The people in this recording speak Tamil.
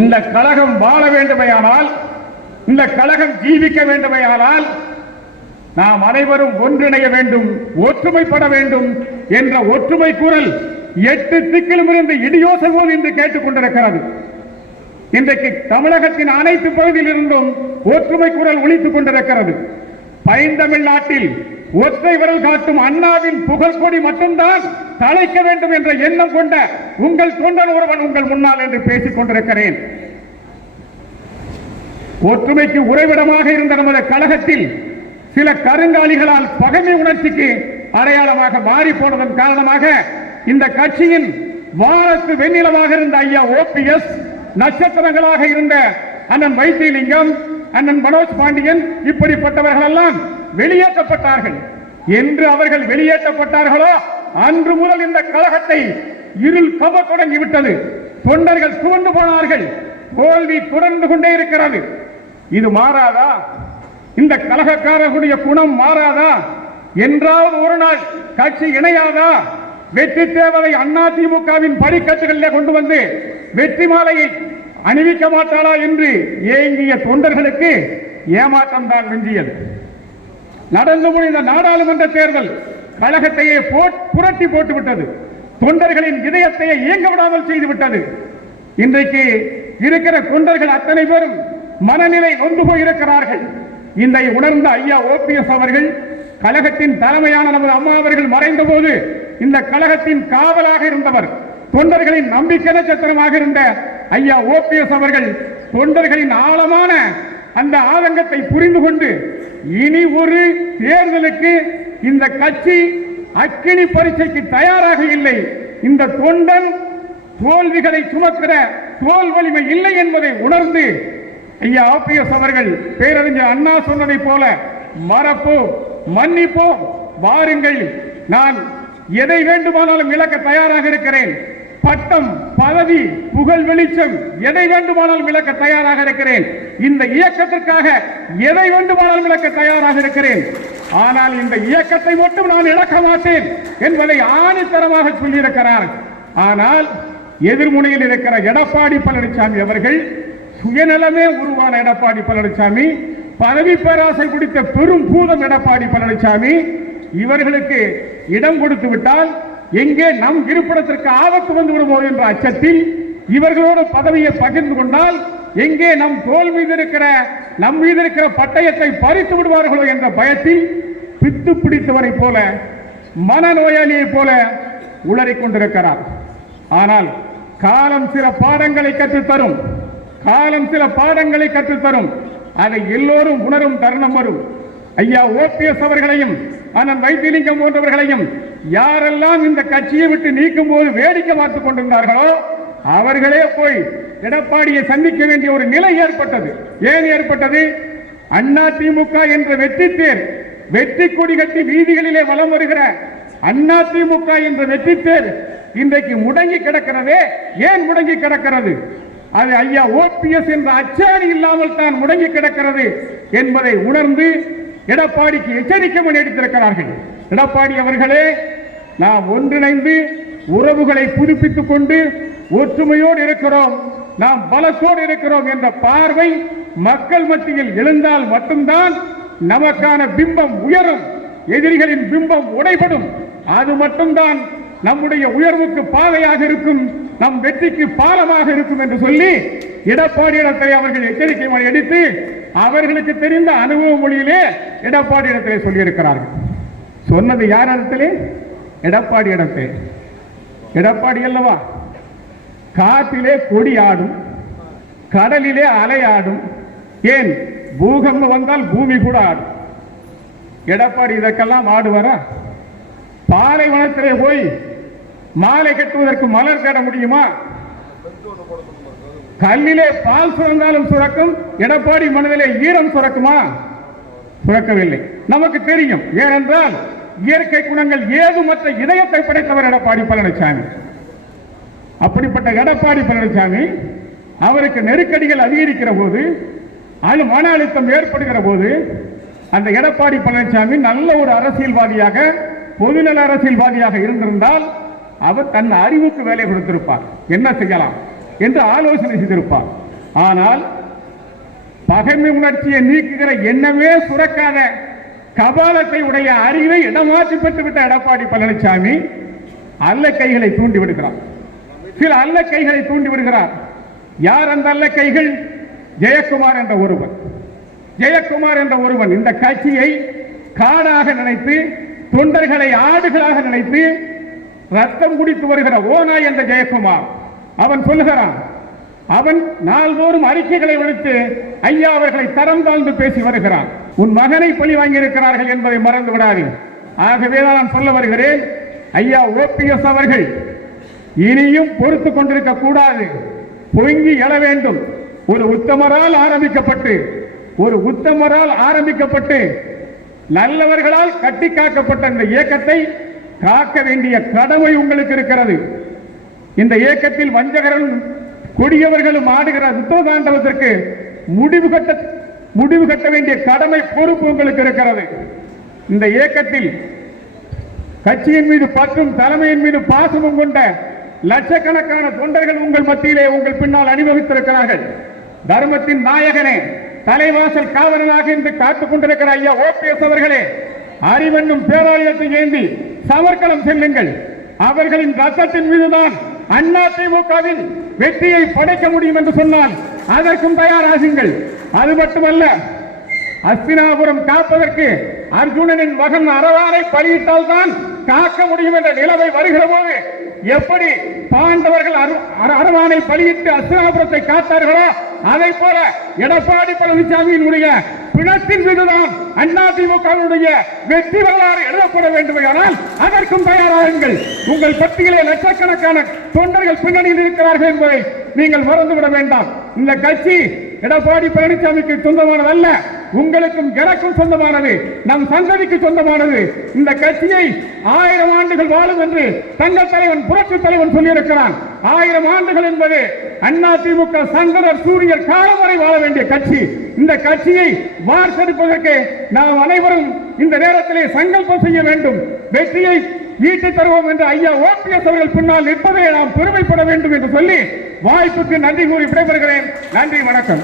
இந்த கழகம் வாழ வேண்டுமையானால், இந்த கழகம் ஜீவிக்க வேண்டுமையானால் நாம் அனைவரும் ஒன்றிணைய வேண்டும், ஒற்றுமைப்பட வேண்டும் என்ற ஒற்றுமை குரல் 8 திக்கிலும் இருந்து இடியோசை போல் இன்று கேட்டுக் கொண்டிருக்கிறது. இன்றைக்கு தமிழகத்தின் அனைத்து பகுதியில் இருந்தும் ஒற்றுமை குரல் ஒலித்துக் கொண்டிருக்கிறது. பைந்தமிழ்நாட்டில் ஒற்றை விரல் காட்டும் அண்ணாவின் புகழ் கொடி மட்டும்தான் தலைக்க வேண்டும் என்ற எண்ணம் கொண்ட உங்கள் தொண்டன் ஒருவன் உங்கள் முன்னால் என்று பேசிக் கொண்டிருக்கிறேன். ஒற்றுமைக்கு உறைவிடமாக இருந்த நமது கழகத்தில் சில கருங்காலிகளால் பகைமை உணர்ச்சிக்கு அடையாளமாக மாறி போனதன் காரணமாக இந்த கட்சியின் வாரத்து வெண்ணிலமாக இருந்த ஐயா ஓபிஎஸ், நட்சத்திரங்களாக இருந்த அண்ணன் வைத்திலிங்கம், அண்ணன் மனோஜ் பாண்டியன், இப்படிப்பட்டவர்கள் எல்லாம் வெளியேற்றப்பட்டார்கள். என்று அவர்கள் வெளியேற்றப்பட்டார்களோ அன்று முதல் இந்த கழகத்தை இருள் கவ தொடங்கிவிட்டது. தொண்டர்கள் துவண்டு போனார்கள். தோல்வி தொடர்ந்து கொண்டே இருக்கிறது. இது மாறாதா? இந்த கழகக்காரர்களுடைய குணம் மாறாதா? என்றாவது ஒரு நாள் கட்சி இணையாதா? வெற்றி தேவதை அதிமுகவின் படிக்கட்டுகளிலே கொண்டு வந்து வெற்றி மாலையை அணிவிக்க மாட்டாளா என்று ஏங்கிய தொண்டர்களுக்கு ஏமாற்றம் தான் மிஞ்சியது. நடந்து முடிந்த நாடாளுமன்ற தேர்தல் கழகத்தையே புரட்டி போட்டுவிட்டது. தொண்டர்களின் இதயத்தையே இயங்க விடாமல் செய்துவிட்டது. இன்றைக்கு இருக்கிற தொண்டர்கள் அத்தனை பேரும் மனநிலை நொந்து போயிருக்கிறார்கள். இந்த உணர்ந்த ஐயா ஓபிஎஸ் அவர்கள், கழகத்தின் தலைமையான நமது அம்மா அவர்கள் மறைந்த போது இந்த கழகத்தின் காவலாக இருந்தவர், தொண்டர்களின் நம்பிக்கை நட்சத்திரமாக இருந்த ஐயா ஓபிஎஸ் அவர்கள் தொண்டர்களின் ஆழமான அந்த ஆதங்கத்தை புரிந்து கொண்டு இனி ஒரு தேர்தலுக்கு இந்த கட்சி அக்கினி பரீட்சைக்கு தயாராக இல்லை, இந்த தொண்டன் தோல்விகளை சுமக்கிற தோல் வலிமை இல்லை என்பதை உணர்ந்து ஐயா ஓபிஎஸ் அவர்கள் பேரறிஞர் அண்ணா சொன்னதை போல மறப்போம், மன்னிப்போம், வாருங்கள், நான் எதை வேண்டுமானாலும் இழக்க தயாராக இருக்கிறேன், பட்டம், பதவி, புகழ், வெளிச்சம் எதை வேண்டுமானாலும் இழக்க தயாராக இருக்கிறேன், இந்த இயக்கத்திற்காக எதை வேண்டுமானாலும் இழக்க தயாராக இருக்கிறேன், ஆனால் இந்த இயக்கத்தை மட்டும் நான் இழக்க மாட்டேன் என்பதை ஆணித்தரமாக சொல்லியிருக்கிறார். ஆனால் எதிர்முனையில் இருக்கிற எடப்பாடி பழனிசாமி அவர்கள், சுயநலமே உருவான எடப்பாடி பழனிசாமி, பதவி பேராசை பிடித்த பெரும் பூதம் எடப்பாடி பழனிசாமி, இவர்களுக்கு இடம் கொடுத்து விட்டால் எங்கே நம் இருப்பிடத்திற்கு ஆபத்து வந்து விடுமோ என்ற அச்சத்தில், இவர்களோடு பதவியை பகிர்ந்து கொண்டால் எங்கே நம் தோல் மீது இருக்கிற பட்டயத்தை பறித்து விடுவார்களோ என்ற பயத்தில் பித்து பிடித்தவரை போல, மனநோயாளியை போல உளறிக் கொண்டிருக்கிறார். ஆனால் காலம் சில பாடங்களை கற்றுத்தரும், காலம் சில பாடங்களை கற்றுத்தரும். அதை எல்லோரும் உணரும் தருணம் வரும். ஐயா ஓபிஎஸ் அவர்களையும் அண்ணன் வைத்திலிங்கம் போன்றவர்களையும் யாரெல்லாம் இந்த கட்சியை விட்டு நீக்கும் போது வேடிக்கை பார்த்துக் கொண்டிருந்தார்களோ அவர்களே போய் எடப்பாடியை சந்திக்க வேண்டிய ஒரு நிலை ஏற்பட்டது. ஏன் ஏற்பட்டது? அதிமுக என்ற வெற்றி தேர், வெற்றி கொடி கட்டி வீதிகளிலே வலம் வருகிற அதிமுக என்ற வெற்றி தேர் இன்றைக்கு முடங்கி கிடக்கிறதே. ஏன் முடங்கி கிடக்கிறது? அது ஐயா ஓபிஎஸ் என்ற அச்சாணி இல்லாமல் தான் முடங்கி கிடக்கிறது என்பதை உணர்ந்து எடப்பாடிக்கு எச்சரிக்கை மணி அடித்திருக்கிறார்கள். எடப்பாடி அவர்களே, நாம் ஒன்றிணைந்து உறவுகளை புதுப்பித்துக் கொண்டு ஒற்றுமையோடு இருக்கிறோம், நாம் பலத்தோடு இருக்கிறோம் என்ற பார்வை மக்கள் மத்தியில் எழுந்தால் மட்டும்தான் நமக்கான பிம்பம் உயரும், எதிரிகளின் பிம்பம் உடைபடும். அது மட்டும்தான் நம்முடைய உயர்வுக்கு பாதையாக இருக்கும், நம் வெற்றிக்கு பாலமாக இருக்கும் என்று சொல்லி எடப்பாடியிடத்தை அவர்கள் எச்சரிக்கை மணி அடித்து அவர்களுக்கு தெரிந்த அனுபவ மொழியிலே எடப்பாடியிடத்திலே சொல்லியிருக்கிறார்கள். சொன்னது யார் இடத்திலே? எடப்பாடி இடத்திலே. எடப்பாடி அல்லவா? காற்றிலே கொடி ஆடும், கடலிலே அலை ஆடும், ஏன் பூகம்பம் வந்தால் பூமி கூட ஆடும். எடப்பாடி இதற்கெல்லாம் ஆடுவாரா? பாலைவனத்திலே போய் மாலை கட்டுவதற்கு மலர் தேட முடியுமா? கல்லிலே பால் சுரந்தாலும் சுரக்கும், எடப்பாடி மனதிலே ஈரம் சுரக்குமா? சுரக்கவில்லை. நமக்கு தெரியும். ஏனென்றால் இயற்கை குணங்கள் ஏதுமற்ற இதயத்தை படைத்தவர் எடப்பாடி பழனிசாமி. அப்படிப்பட்ட எடப்பாடி பழனிசாமி அவருக்கு நெருக்கடிகள் அதிகரிக்கிற போது, மன அழுத்தம் ஏற்படுகிற போது, அந்த எடப்பாடி பழனிசாமி நல்ல ஒரு அரசியல்வாதியாக, பொதுநல அரசியல்வாதியாக இருந்திருந்தால் அவர் தன் அறிவுக்கு வேலை கொடுத்திருப்பார், என்ன செய்யலாம் என்று ஆலோசனை செய்திருப்பார். ஆனால் பகைமை உணர்ச்சியை நீக்குகிற எண்ணமே சுரக்காத கபாலத்தை உடைய அறிவை இடமாற்றி பெற்றுவிட்ட எடப்பாடி பழனிசாமி அல்ல கைகளை தூண்டி விடுகிறார். சில அல்ல கைகளை தூண்டி விடுகிறார். யார் அந்த அல்ல கைகள்? ஜெயக்குமார் என்ற ஒருவன் இந்த கட்சியை காடாக நினைத்து, தொண்டர்களை ஆடுகளாக நினைத்து ரத்தம் குடித்து வருகிற ஓனாய் என்ற ஜெயக்குமார் அவன் சொல்லுகிறான். அவன் நாள்தோறும் அறிக்கைகளை விடுத்து ஐயா அவர்களை தரம் தாழ்ந்து பேசி வருகிறான். உன் மகனை பழி வாங்கி இருக்கிறார்கள் என்பதை மறந்து விடாது. ஆகவே நான் சொல்ல வருகிறேன், ஐயா ஓபிஎஸ் அவர்கள் இனியும் பொறுத்துக் கொண்டிருக்க கூடாது, பொங்கி எழ வேண்டும். ஒரு உத்தமரால் ஆரம்பிக்கப்பட்டு நல்லவர்களால் கட்டி காக்கப்பட்ட இந்த இயக்கத்தை காக்க வேண்டிய கடமை உங்களுக்கு இருக்கிறது. இந்த இயக்கத்தில் வஞ்சகரும் கொடியவர்களும் ஆடுகிற யுத்ததாண்டவத்திற்கு முடிவு கட்ட வேண்டிய கடமை, பொறுப்பு உங்களுக்கு இருக்கிறது. இந்த இயக்கத்தில் கட்சியின் மீது பற்றும் தலைமையின் மீது பாசமும் கொண்ட லட்சக்கணக்கான தொண்டர்கள் உங்கள் மத்தியிலே உங்கள் பின்னால் அணிவகுத்திருக்கிறார்கள். தர்மத்தின் நாயகனே, தலைவாசல் காவலனாக இன்று காத்துக் கொண்டிருக்கிற ஐயா ஓபிஎஸ் அவர்களே, அறிவென்னும் பேராலயத்தை ஏந்தி சமர்க்களம் செல்லுங்கள். அவர்களின் ரத்தத்தின் மீதுதான் அதிமுகவின் வெற்றியை படைக்க முடியும் என்று சொன்னால் அதற்கும் தயாராகுங்கள். அது மட்டுமல்ல, அஸ்தினாபுரம் காப்பதற்கு அர்ஜுனனின் மகன் அரவானை பலியிட்டால் தான் காக்க முடியும் என்ற நிலைமை வருகிற போது எப்படி பாண்டவர்கள் அரவானை பலியிட்டு அஸ்தினாபுரத்தை காத்தார்களோ அதை போல எடப்பாடி பழனிசாமியினுடைய பிணத்தின் மீதுதான் அதிமுகவினுடைய வெற்றி வரலாறு எழுதப்பட வேண்டுமானால் அதற்கும் தயாராகுங்கள். உங்கள் பட்டியலே லட்சக்கணக்கான தொண்டர்கள் பின்னணியில் இருக்கிறார்கள் என்பதை நீங்கள் மறந்துவிட வேண்டாம். இந்த கட்சி எடப்பாடி பழனிசாமிக்கு சொந்தமானதல்ல, உங்களுக்கும் எனக்கும் சொந்தமானது, நம் சந்ததிக்கு சொந்தமானது. இந்த கட்சியை 1000 ஆண்டுகள் வாழும் என்று தங்க தலைவன் புரட்சி தலைவன் சொல்லியிருக்கிறான். 1000 ஆண்டுகள் என்பது அதிமுக சங்கரர் சூரியர் காலம் வரை வாழ வேண்டிய கட்சி. இந்த கட்சியை வார்த்தெடுப்பதற்கு நாம் அனைவரும் இந்த நேரத்திலே சங்கல்பம் செய்ய வேண்டும். வெற்றியை ஈட்டி தருவோம் என்று ஐயா ஓபிஎஸ் அவர்கள் பின்னால் நிற்பதை நாம் பெருமைப்பட வேண்டும் என்று சொல்லி வாய்ப்புக்கு நன்றி கூறி விடைபெறுகிறேன். நன்றி, வணக்கம்.